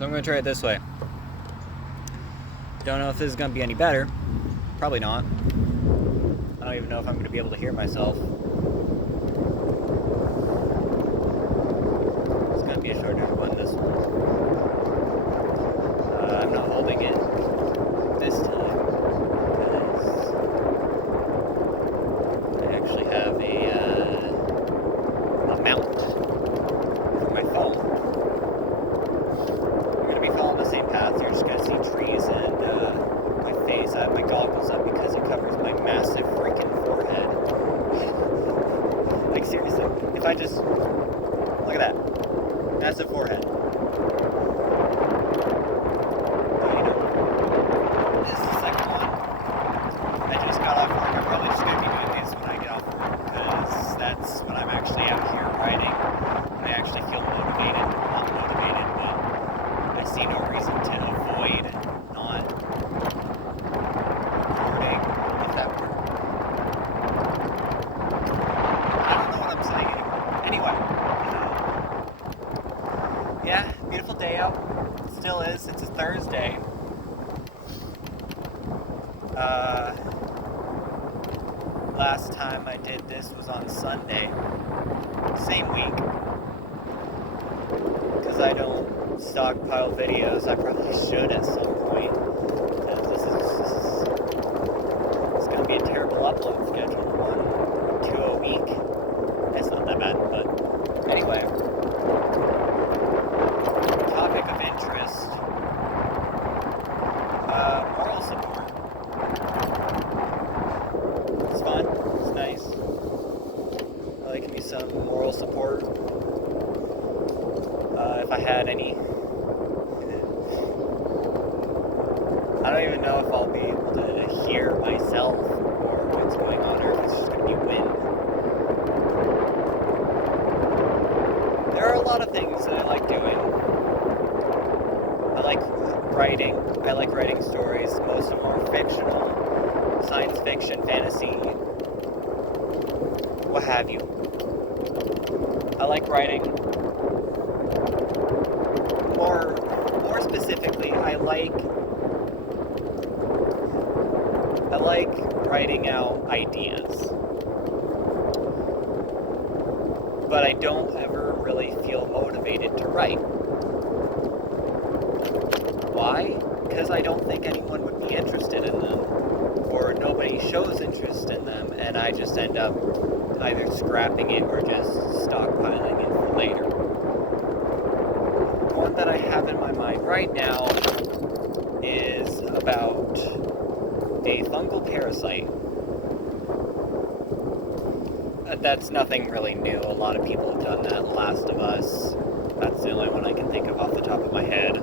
So I'm going to try it this way. Don't know if this is going to be any better. Probably not. I don't even know if I'm going to be able to hear myself. It's going to be a shorter one, this one. I'm not holding it this time because I actually have a mount for my phone. I'm going to be following the same path. You're just going to see trees and my face. I have my goggles up because it covers my massive freaking forehead. Like seriously, if I just look at that, massive forehead. Yeah, beautiful day out. It still is. It's a Thursday. Last time I did this was on Sunday. Same week. Because I don't stockpile videos. I probably should at some point. Because this is it's going to be a terrible upload schedule. 1, 2 a week. It's not that bad, but anyway. Topic of interest. Moral support. It's fun. It's nice. I like me some moral support. If I had any. I don't even know if I'll be able to hear myself or what's going on, or if it's just going to be wind. There are a lot of things that I like doing. I like writing. I like writing stories. Most of them are fictional, science fiction, fantasy, what have you. I like writing. More specifically, I like writing out ideas. But I don't ever really feel motivated to write. Why? Because I don't think anyone would be interested in them, or nobody shows interest in them, and I just end up either scrapping it or just stockpiling it for later. One that I have in my mind right now is about a fungal parasite. That's nothing really new. A lot of people have done that. Last of Us. That's the only one I can think of off the top of my head.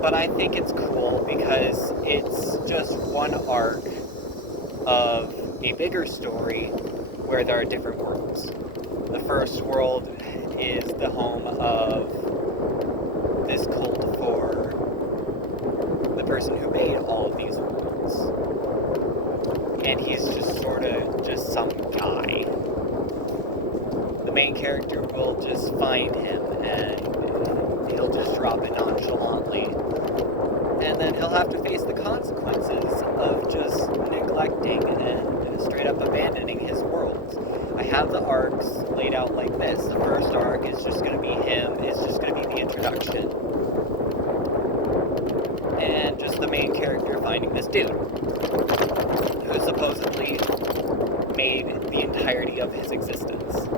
But I think it's cool because it's just one arc of a bigger story where there are different worlds. The first world is the home of this cult for the person who made all of these worlds. And he's just sort of just some guy. The main character will just find him and he'll just drop it nonchalantly. And then he'll have to face the consequences of just neglecting and straight up abandoning his worlds. I have the arcs laid out like this. The first arc is just going to be him. It's just going to be the introduction. And just the main character finding this dude who supposedly made the entirety of his existence.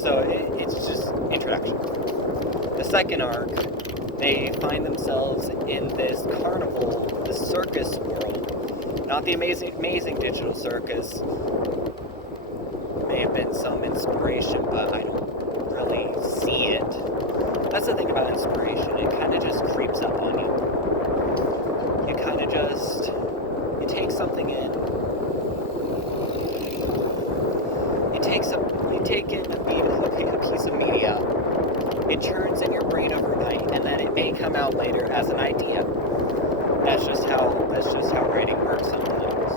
So it's just introduction. The second arc, they find themselves in this carnival, this circus world. Not the amazing digital circus. May have been some inspiration, but I don't really see it. That's the thing about inspiration. It kind of just creeps up on you. You kind of just... You take something in. You take in a piece of media. It churns in your brain overnight, and then it may come out later as an idea. That's just how writing works sometimes.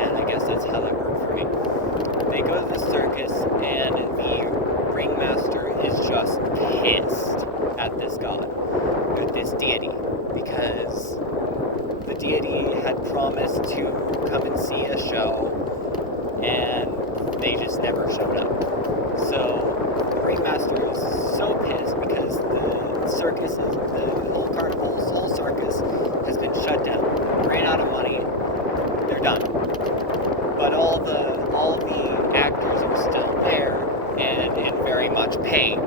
And I guess that's how that worked for me. They go to the circus, and the ringmaster pain.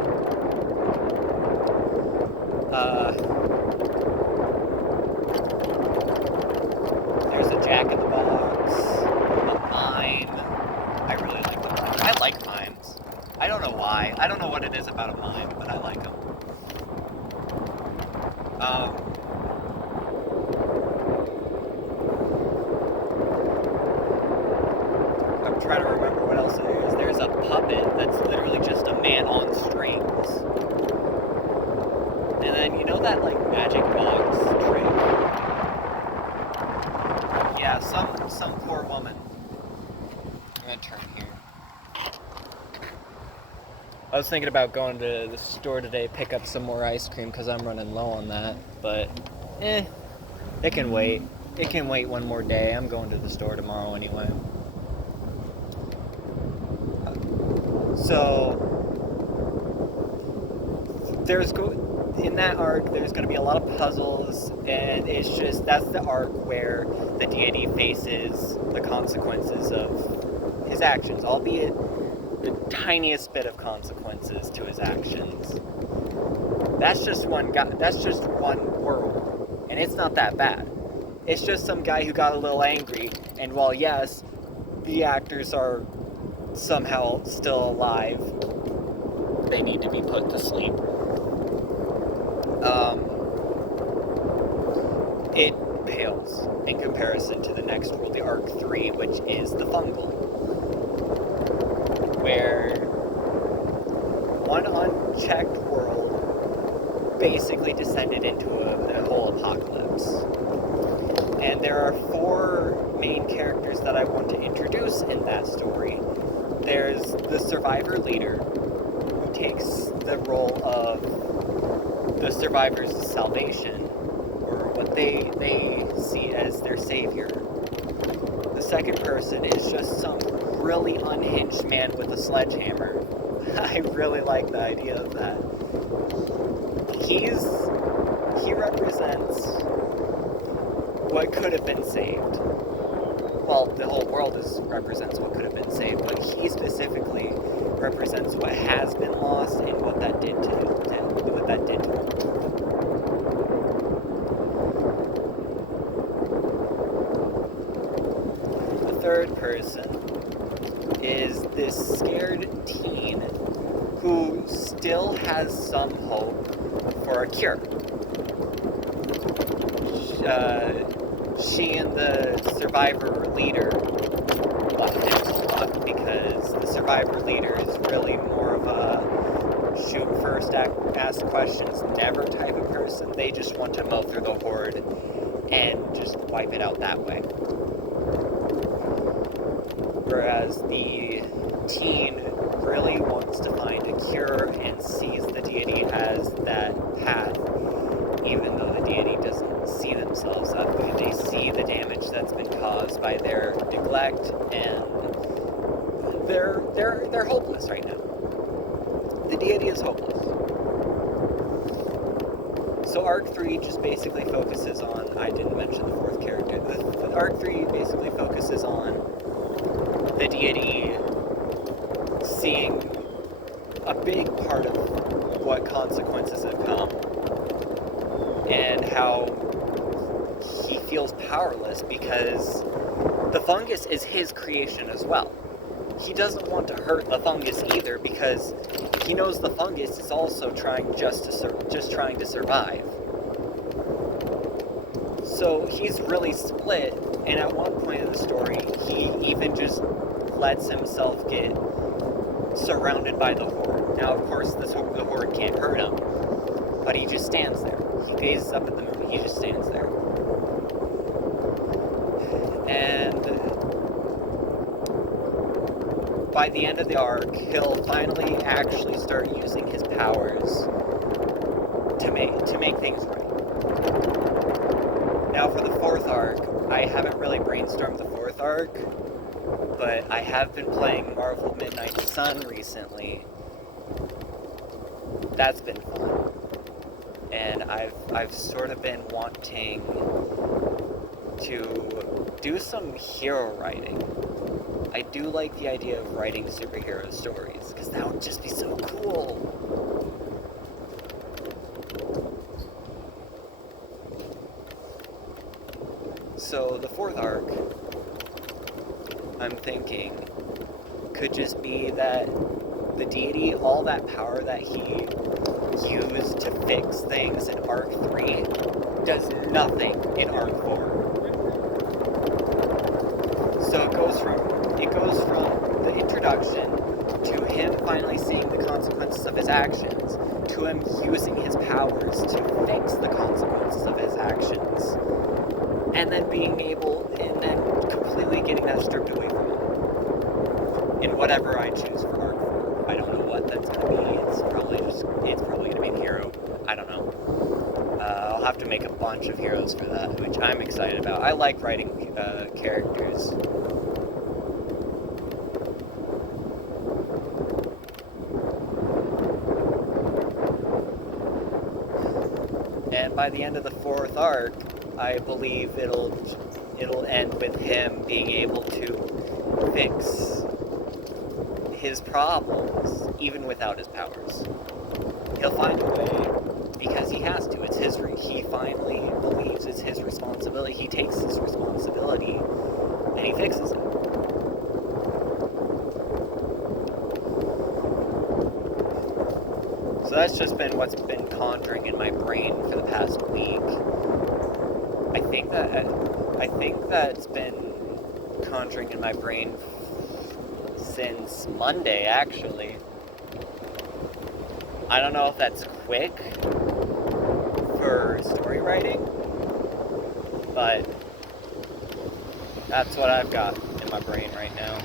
There's a Jack in the Box, a mime. I really like the mime. I like mimes. I don't know why. I don't know what it is about a mime, but I like them. I'm trying to remember what else there is. There's a puppet that's literally just a man on strings. And then, you know that, like, magic box trick? Yeah, some poor woman. I'm gonna turn here. I was thinking about going to the store today, pick up some more ice cream, because I'm running low on that. But, it can wait. It can wait one more day. I'm going to the store tomorrow anyway. So, in that arc, there's going to be a lot of puzzles, and that's the arc where the deity faces the consequences of his actions, albeit the tiniest bit of consequences to his actions. That's just one guy, that's just one world, and it's not that bad. It's just some guy who got a little angry, and while yes, the actors are somehow still alive, they need to be put to sleep. It pales in comparison to the next world, the Arc 3, which is the fungal, where one unchecked world basically descended into a whole apocalypse. And there are 4 main characters that I want to introduce in that story. There's the survivor leader, who takes the role of the survivor's salvation, or what they see as their savior. The second person is just some really unhinged man with a sledgehammer. I really like the idea of that. He represents what could have been saved. Well, the whole world represents what could have been saved, but he specifically represents what has been lost and what that did to him. The third person is this scared teen who still has some hope for a cure. She and the survivor leader butt heads a lot, because the survivor leader is really more of a shoot first, ask questions, never type of person. They just want to mow through the horde and just wipe it out that way. Whereas the teen really wants to find a cure and sees the deity as that path, even though the deity doesn't see themselves up. They see the damage that's been caused by their neglect, and they're hopeless right now. The deity is hopeless. So Arc 3 just basically focuses on, I didn't mention the 4th character, the Arc 3 basically focuses on the deity seeing a big part of what consequences have come, and how he feels powerless because the fungus is his creation as well. He doesn't want to hurt the fungus either, because he knows the fungus is also trying just trying to survive. So he's really split, and at one point in the story, he even just lets himself get surrounded by the horde. Now, of course, the horde can't hurt him, but he just stands there. He gazes up at the moon. He just stands there. And by the end of the arc, he'll finally actually start using his powers to make things right. Now, for the 4th arc, I haven't really brainstormed the 4th arc, but I have been playing Marvel Midnight Sun recently. That's been fun. And I've sort of been wanting to do some hero writing. I do like the idea of writing superhero stories, because that would just be so cool. fourth arc, I'm thinking, could just be that the deity, all that power that he used to fix things in Arc 3, does nothing in Arc 4. So it goes from the introduction to him finally seeing the consequences of his actions, to him using his powers to fix the consequences of his actions, and then completely getting that stripped away from him. In whatever I choose for Arc 4. I don't know what that's going to be. It's probably going to be a hero. I don't know. I'll have to make a bunch of heroes for that, which I'm excited about. I like writing characters. And by the end of the fourth arc, I believe it'll end with him being able to fix his problems even without his powers. He'll find a way because he has to. He finally believes it's his responsibility. He takes his responsibility and he fixes it. So that's just been what's been conjuring in my brain for the past week. I think that's been conjuring in my brain since Monday, actually. I don't know if that's quick for story writing, but that's what I've got in my brain right now.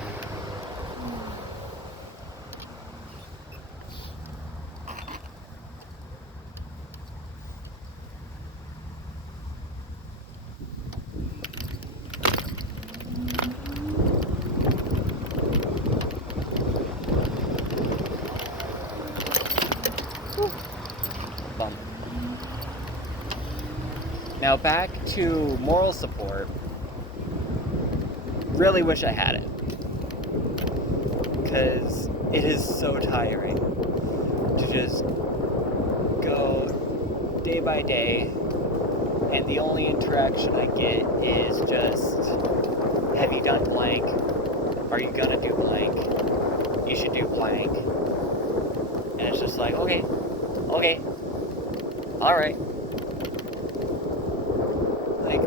Now back to moral support. Really wish I had it. Because it is so tiring to just go day by day and the only interaction I get is just, have you done blank? Are you gonna do blank? You should do blank. And it's just like, okay, alright. Like,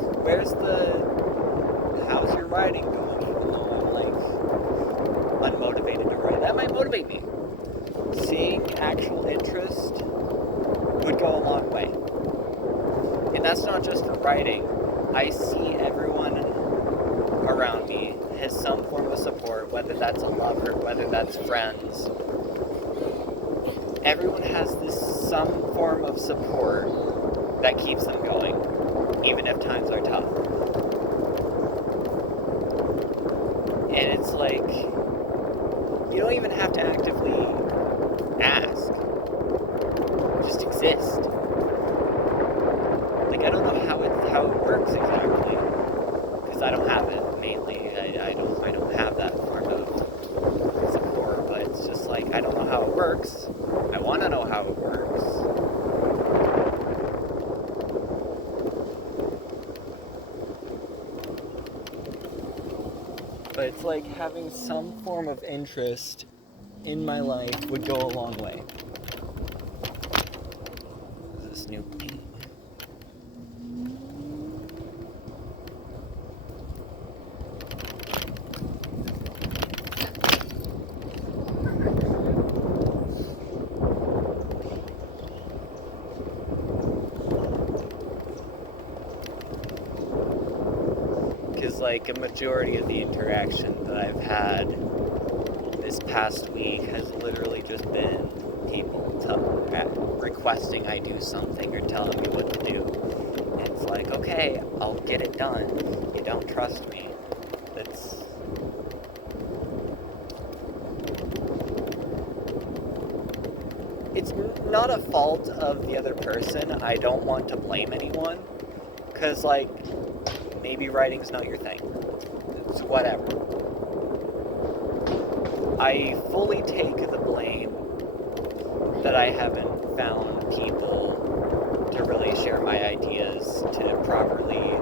how's your writing going? I'm like, unmotivated to write. That might motivate me. Seeing actual interest would go a long way. And that's not just for writing. I see everyone around me has some form of support, whether that's a lover, whether that's friends. Everyone has some form of support that keeps them going, even if times are tough. And it's like, you don't even have to actively ask. Just exist. Like, I don't know how it works exactly, because I don't have it mainly. I don't have that form of support, but it's just like, I don't know how it works. I want to know how it works. But it's like having some form of interest in my life would go a long way. This is new paint. Like, a majority of the interaction that I've had this past week has literally just been people requesting I do something or telling me what to do. And it's like, okay, I'll get it done. You don't trust me. It's not a fault of the other person. I don't want to blame anyone. Because, like, maybe writing's not your thing. It's whatever. I fully take the blame that I haven't found people to really share my ideas, to properly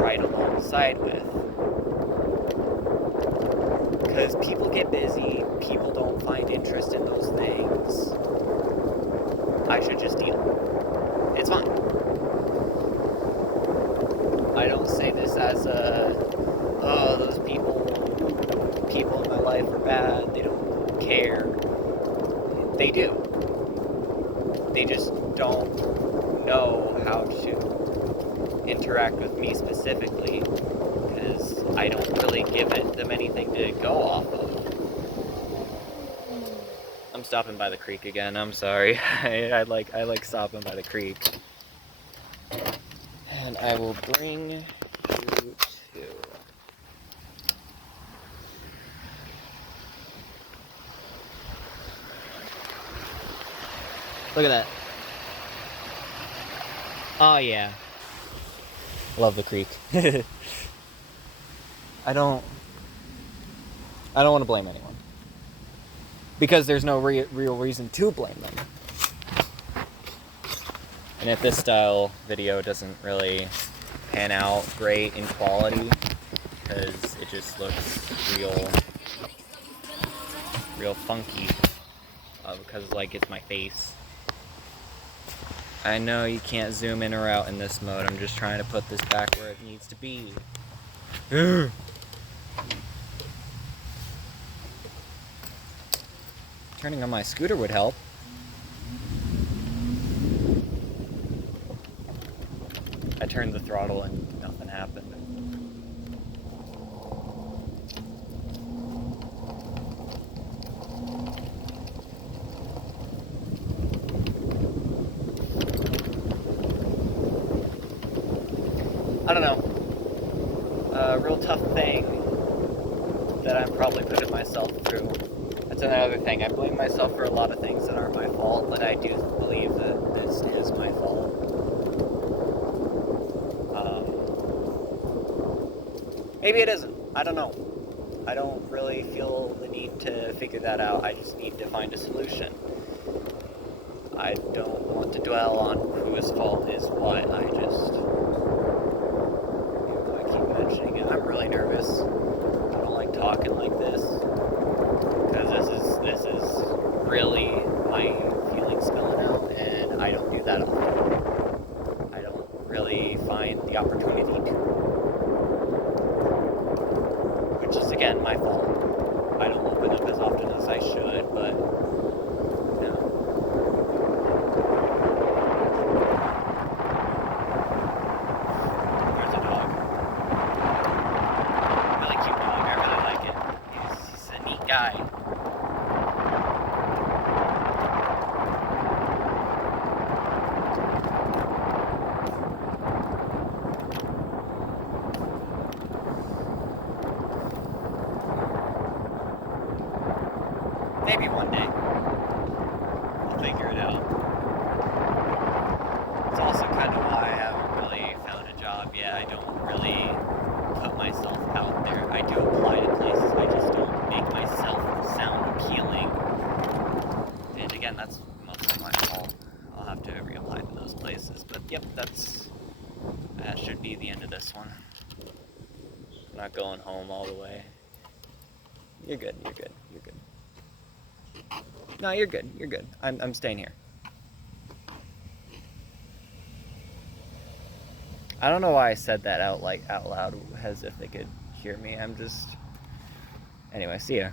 right alongside with. Because people get busy, people don't find interest in those things. I should just deal. It's fine. I don't say this as oh, those people in my life are bad, they don't care. They do. They just don't know how to interact with me specifically, because I don't really give them anything to go off of. I'm stopping by the creek again, I'm sorry. I like stopping by the creek. And I will bring you to... Look at that. Oh yeah. Love the creek. I don't want to blame anyone. Because there's no real reason to blame them. And if this style video doesn't really pan out great in quality, because it just looks real funky, because like it's my face. I know you can't zoom in or out in this mode. I'm just trying to put this back where it needs to be. Turning on my scooter would help. I turned the throttle and nothing happened. I don't know. A real tough thing that I'm probably putting myself through. That's another thing. I blame myself for a lot of things that aren't my fault, but I do believe that this is my fault. Maybe it isn't. I don't know. I don't really feel the need to figure that out. I just need to find a solution. I don't want to dwell on whose fault is what. I keep mentioning it. I'm really nervous. I don't like talking like this, because this is really my feelings spilling out, and I don't do that often. I don't really find the opportunity to, which is again my fault. I don't open up as often as I should, but no. There's a dog. Really cute dog. I really like it. He's a neat guy. Maybe one day I'll figure it out. It's also kind of why I haven't really found a job yet. I don't really put myself out there. I do apply to places, I just don't make myself sound appealing. And again, that's mostly my fault. I'll have to reapply to those places. But yep, that should be the end of this one. I'm not going home all the way. You're good. No, you're good. I'm staying here. I don't know why I said that out loud as if they could hear me. Anyway, see ya.